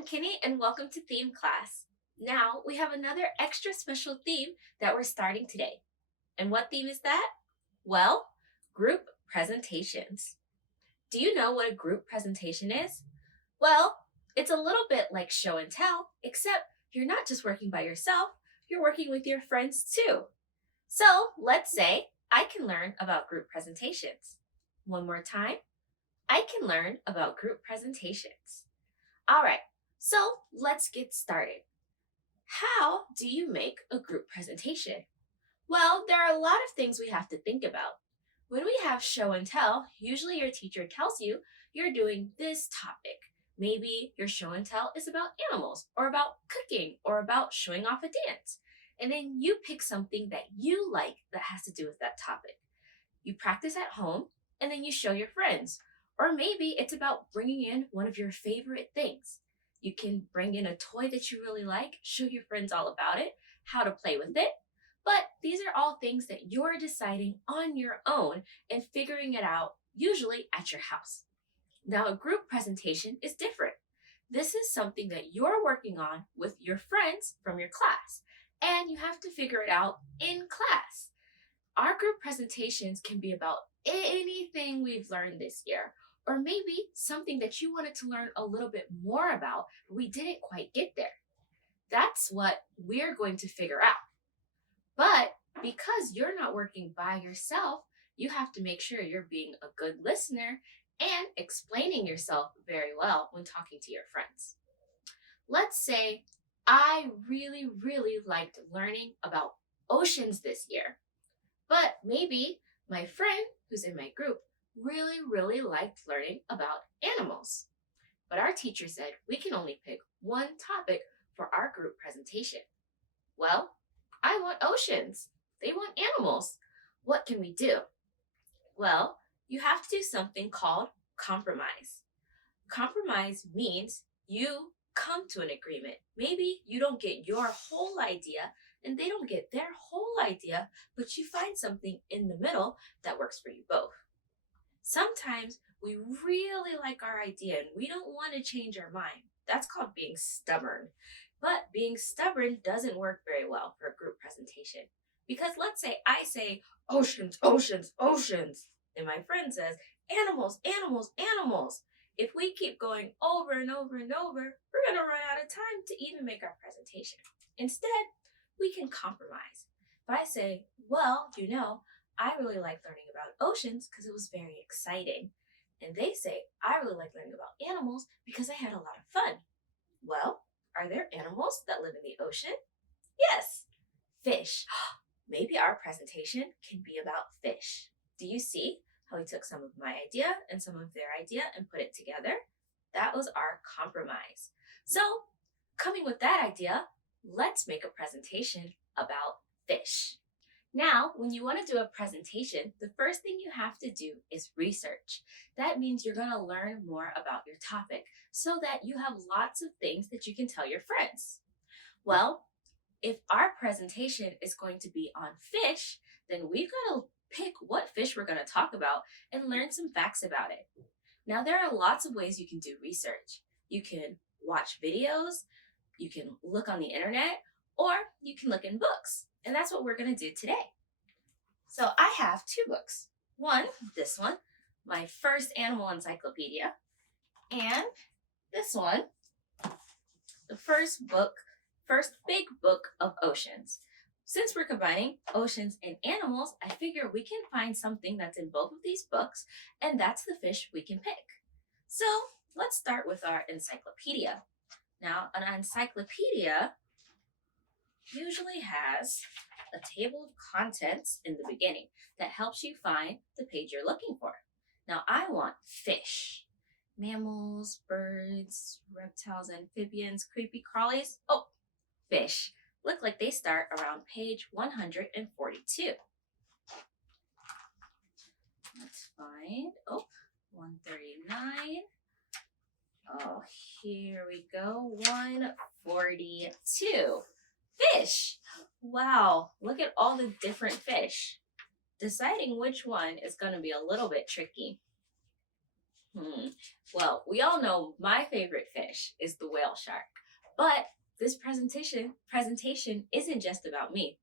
I'm Kinney and welcome to theme class. Now we have another extra special theme that we're starting today. And what theme is that? Well, group presentations. Do you know what a group presentation is? Well, it's a little bit like show and tell, except you're not just working by yourself, you're working with your friends too. So let's say I can learn about group presentations. One more time. I can learn about group presentations. All right, so let's get started. How do you make a group presentation? Well, there are a lot of things we have to think about. When we have show and tell, usually your teacher tells you you're doing this topic. Maybe your show and tell is about animals or about cooking or about showing off a dance. And then you pick something that you like that has to do with that topic. You practice at home and then you show your friends. Or maybe it's about bringing in one of your favorite things. You can bring in a toy that you really like, show your friends all about it, how to play with it. But these are all things that you're deciding on your own and figuring it out, usually at your house. Now, a group presentation is different. This is something that you're working on with your friends from your class, and you have to figure it out in class. Our group presentations can be about anything we've learned this year, or maybe something that you wanted to learn a little bit more about, but we didn't quite get there. That's what we're going to figure out. But because you're not working by yourself, you have to make sure you're being a good listener and explaining yourself very well when talking to your friends. Let's say I really liked learning about oceans this year, but maybe my friend who's in my group really liked learning about animals. But our teacher said we can only pick one topic for our group presentation. Well, I want oceans. They want animals. What can we do? Well, you have to do something called compromise. Compromise means you come to an agreement. Maybe you don't get your whole idea and they don't get their whole idea, but you find something in the middle that works for you both. Sometimes we really like our idea and we don't want to change our mind. That's called being stubborn. But being stubborn doesn't work very well for a group presentation. Because let's say I say, oceans, oceans, oceans, and my friend says, animals, animals, animals. If we keep going over and over and over, we're going to run out of time to even make our presentation. Instead, we can compromise. If I say, well, I really like learning about oceans because it was very exciting. And they say, I really like learning about animals because I had a lot of fun. Well, are there animals that live in the ocean? Yes, fish. Maybe our presentation can be about fish. Do you see how we took some of my idea and some of their idea and put it together? That was our compromise. So, coming with that idea, let's make a presentation about fish. Now, when you want to do a presentation, the first thing you have to do is research. That means you're going to learn more about your topic so that you have lots of things that you can tell your friends. Well, if our presentation is going to be on fish, then we've got to pick what fish we're going to talk about and learn some facts about it. Now, there are lots of ways you can do research. You can watch videos, you can look on the internet, or you can look in books. And that's what we're going to do today. So I have two books. One, this one, my first animal encyclopedia, and this one, the first big book of oceans. Since we're combining oceans and animals, I figure we can find something that's in both of these books, and that's the fish we can pick. So let's start with our encyclopedia. Now, an encyclopedia usually has a table of contents in the beginning that helps you find the page you're looking for. Now, I want fish. Mammals, birds, reptiles, amphibians, creepy crawlies. Oh, fish. Look like they start around page 142. Let's find, 139. Oh, here we go, 142. Fish! Wow, look at all the different fish. Deciding which one is going to be a little bit tricky. Well, we all know my favorite fish is the whale shark, but this presentation isn't just about me.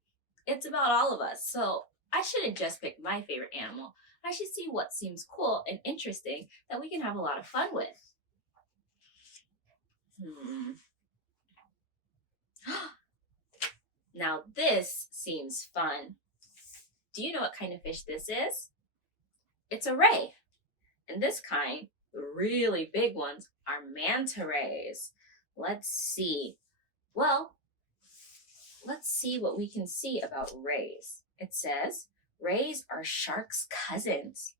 It's about all of us, so I shouldn't just pick my favorite animal. I should see what seems cool and interesting that we can have a lot of fun with. Now this seems fun. Do you know what kind of fish this is? It's a ray. And this kind, the really big ones, are manta rays. Let's see. Well, let's see what we can see about rays. It says, rays are sharks' cousins,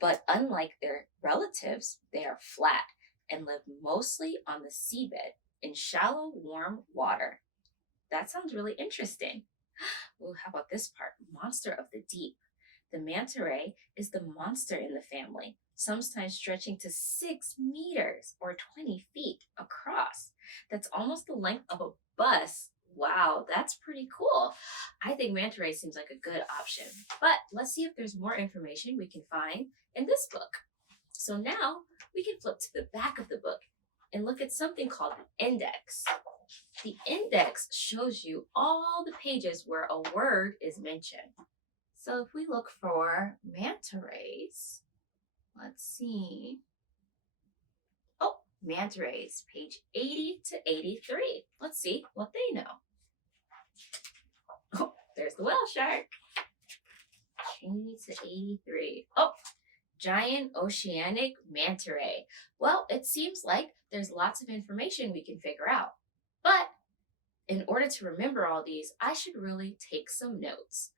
but unlike their relatives, they are flat and live mostly on the seabed in shallow, warm water. That sounds really interesting. Well, how about this part? Monster of the deep. The manta ray is the monster in the family, sometimes stretching to 6 meters or 20 feet across. That's almost the length of a bus. Wow, that's pretty cool. I think manta ray seems like a good option, but let's see if there's more information we can find in this book. So now we can flip to the back of the book and look at something called the index. The index shows you all the pages where a word is mentioned. So if we look for manta rays, let's see. Oh, manta rays, page 80 to 83. Let's see what they know. Oh, there's the whale shark. 80 to 83. Oh, giant oceanic manta ray. Well, it seems like there's lots of information we can figure out. But in order to remember all these, I should really take some notes.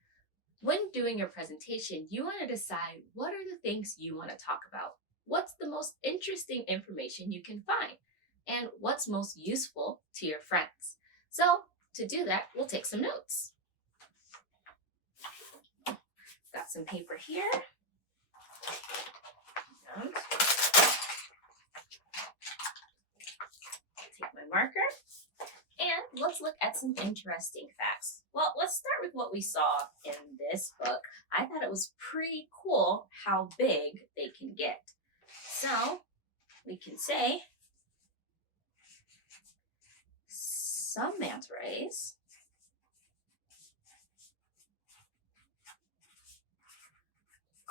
When doing your presentation, you want to decide what are the things you want to talk about. What's the most interesting information you can find? And what's most useful to your friends? So to do that, we'll take some notes. Got some paper here. And take my marker. And let's look at some interesting facts. Well, let's start with what we saw in this book. I thought it was pretty cool how big they can get. So we can say some manta rays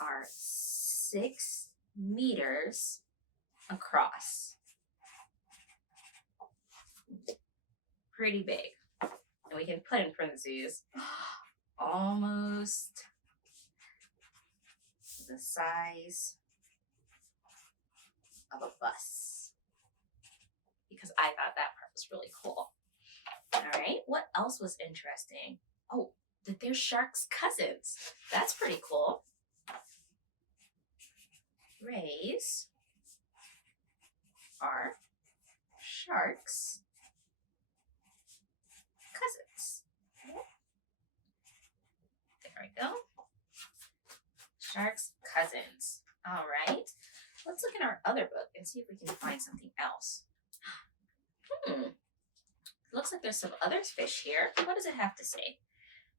are 6 meters across. Pretty big. And we can put in parentheses, almost the size of a bus. Because I thought that part was really cool. All right, what else was interesting? Oh, that they're sharks' cousins. That's pretty cool. Rays are sharks' cousins. There we go. Sharks' cousins. All right. Let's look in our other book and see if we can find something else. Looks like there's some other fish here. What does it have to say?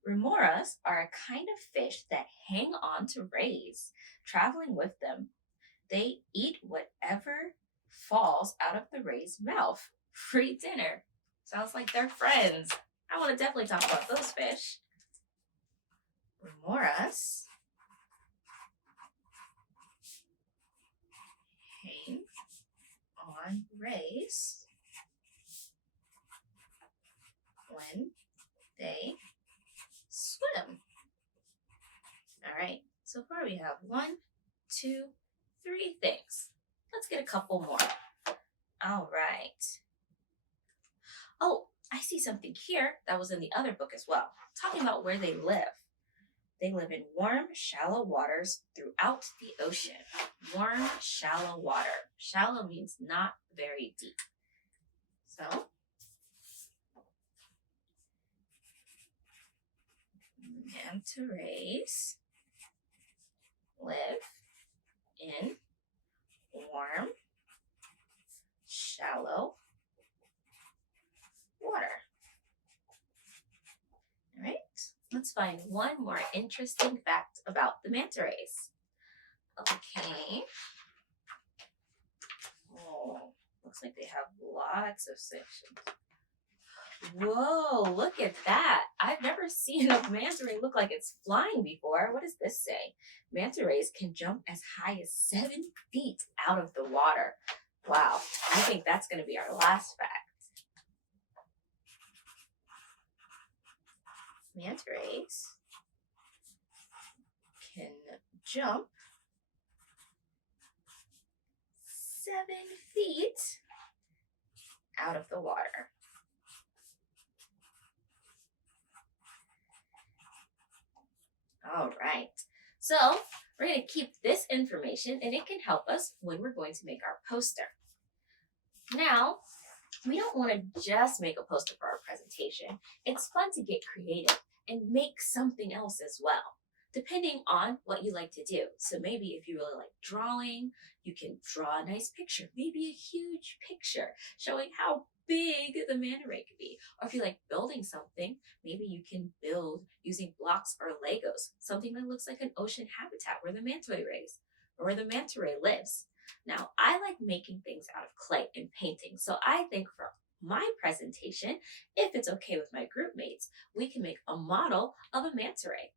Remoras are a kind of fish that hang on to rays, traveling with them. They eat whatever falls out of the ray's mouth. Free dinner. Sounds like they're friends. I want to definitely talk about those fish. Remoras hang on rays when they swim. All right, so far we have 1, 2, 3 things. Let's get a couple more. All right. Oh, I see something here that was in the other book as well, talking about where they live. They live in warm, shallow waters throughout the ocean. Warm, shallow water. Shallow means not very deep. So, manta rays live in warm, shallow water. All right, let's find one more interesting fact about the manta rays. Okay. looks like they have lots of sections. Whoa, look at that. I've never seen a manta ray look like it's flying before. What does this say? Manta rays can jump as high as 7 feet out of the water. Wow, I think that's going to be our last fact. Manta rays can jump 7 feet out of the water. All right, so we're going to keep this information and it can help us when we're going to make our poster. Now, we don't want to just make a poster for our presentation. It's fun to get creative and make something else as well, depending on what you like to do. So maybe if you really like drawing, you can draw a nice picture, maybe a huge picture showing how big the manta ray could be. Or if you like building something, maybe you can build using blocks or Legos, something that looks like an ocean habitat where the manta ray lives. Now, I like making things out of clay and painting, so I think for my presentation, if it's okay with my group mates, we can make a model of a manta ray.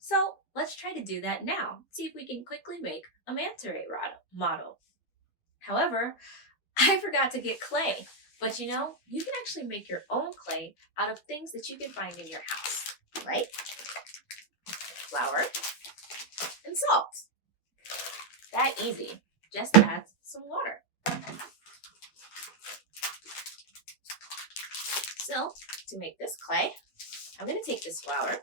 So let's try to do that now. See if we can quickly make a manta ray model. However, I forgot to get clay. But you know, you can actually make your own clay out of things that you can find in your house, like flour and salt. That easy. Just add some water. So, to make this clay, I'm going to take this flour,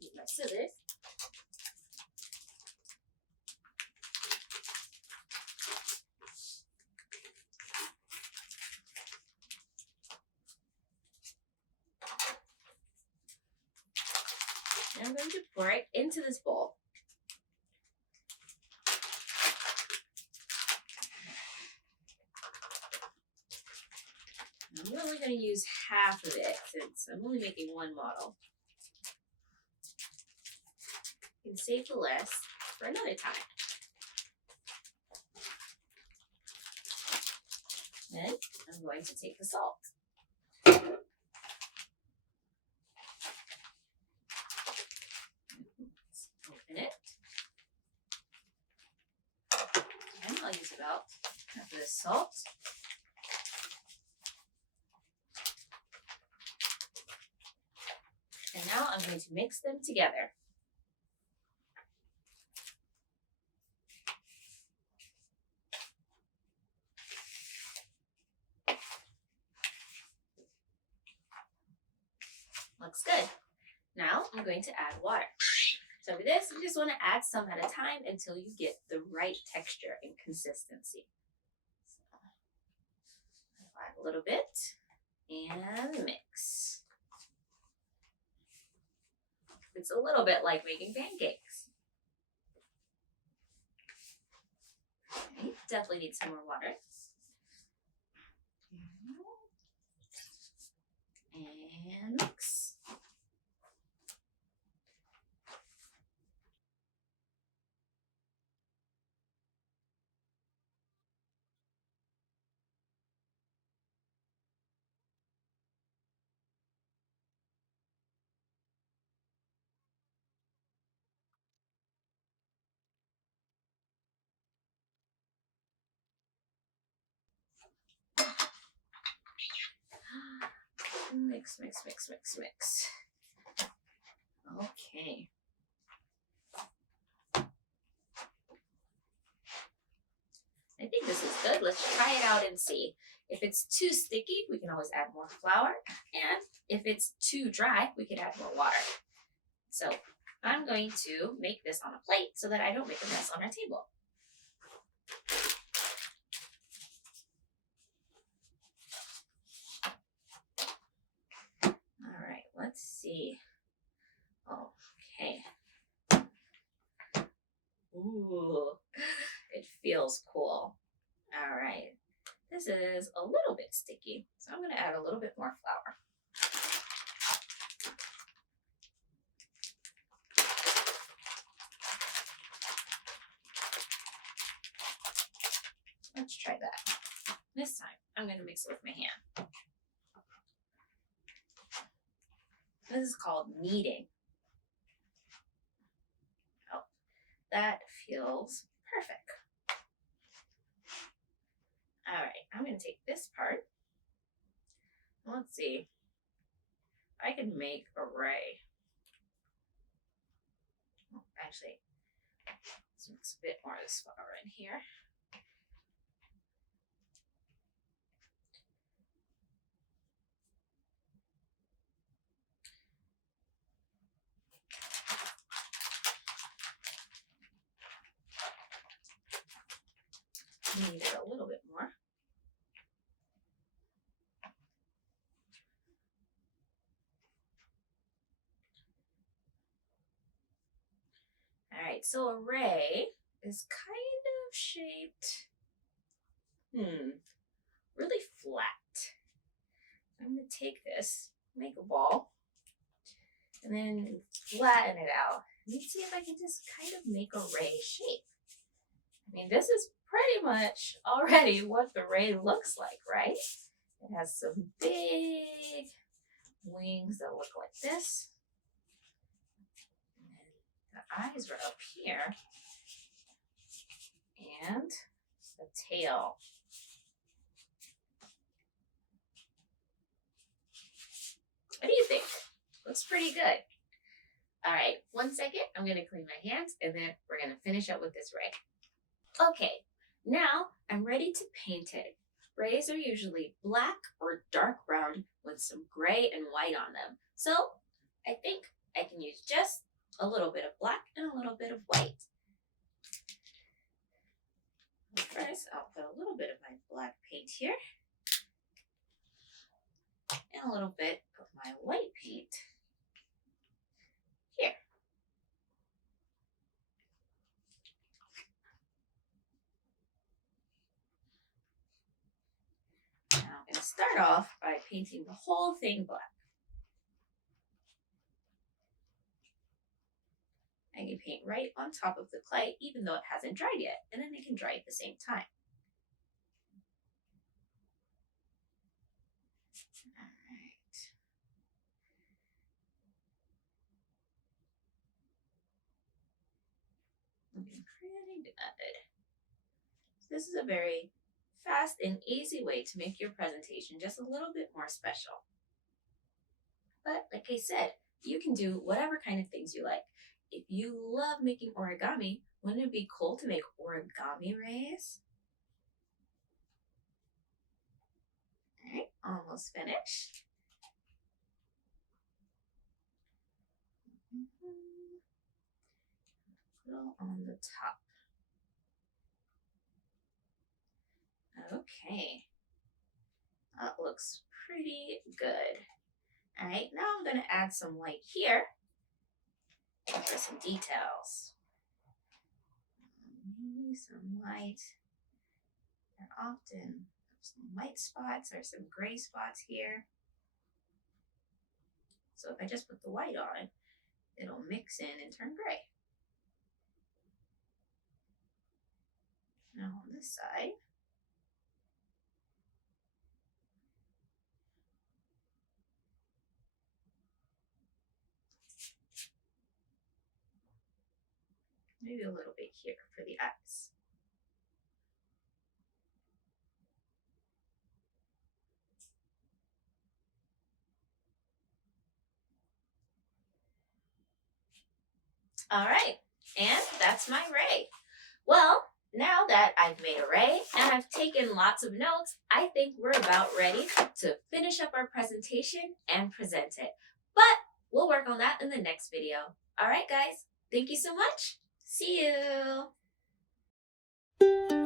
use my scissors, and I'm going to pour it into this bowl. I'm only going to use half of it since I'm only making one model. You can save the rest for another time. Then I'm going to take the salt. Open it. And I'll use about half of the salt. And now I'm going to mix them together. Looks good. Now I'm going to add water. So for this, you just want to add some at a time until you get the right texture and consistency. So I'll add a little bit and mix. It's a little bit like making pancakes. Okay, definitely need some more water. And mix. Mix, mix, mix, mix, mix. Okay. I think this is good. Let's try it out and see. If it's too sticky, we can always add more flour. And if it's too dry, we can add more water. So I'm going to make this on a plate so that I don't make a mess on our table. All right, let's see. Okay. Ooh, it feels cool. All right. This is a little bit sticky, so I'm going to add a little bit more flour. Let's try that. This time, I'm going to mix it with my hand. This is called kneading. Oh, that feels perfect. All right, I'm going to take this part. Let's see. I can make a ray. Oh, actually, let's mix a bit more of this flour in here. Knead it a little bit more. All right, so a ray is kind of shaped, really flat. I'm going to take this, make a ball, and then flatten it out. Let's see if I can just kind of make a ray shape. I mean, this is pretty much already what the ray looks like, right? It has some big wings that look like this. And the eyes are up here. And the tail. What do you think? Looks pretty good. All right, 1 second. I'm going to clean my hands and then we're going to finish up with this ray. Okay, now I'm ready to paint it. Rays are usually black or dark brown with some gray and white on them. So I think I can use just a little bit of black and a little bit of white. First, I'll put a little bit of my black paint here and a little bit of my white paint here. Now I'm going to start off by painting the whole thing black. I can paint right on top of the clay even though it hasn't dried yet, and then it can dry at the same time. Alright. Looking pretty good. This is a very fast and easy way to make your presentation just a little bit more special. But like I said, you can do whatever kind of things you like. If you love making origami, wouldn't it be cool to make origami rays? All right, almost finished. Little on the top. Okay, that looks pretty good. All right, now I'm going to add some white here for some details. Maybe some white. And often some white spots or some gray spots here. So if I just put the white on, it'll mix in and turn gray. Now on this side, maybe a little bit here for the eyes. All right, and that's my ray. Well, now that I've made a ray and I've taken lots of notes, I think we're about ready to finish up our presentation and present it. But we'll work on that in the next video. All right, guys, thank you so much. See you.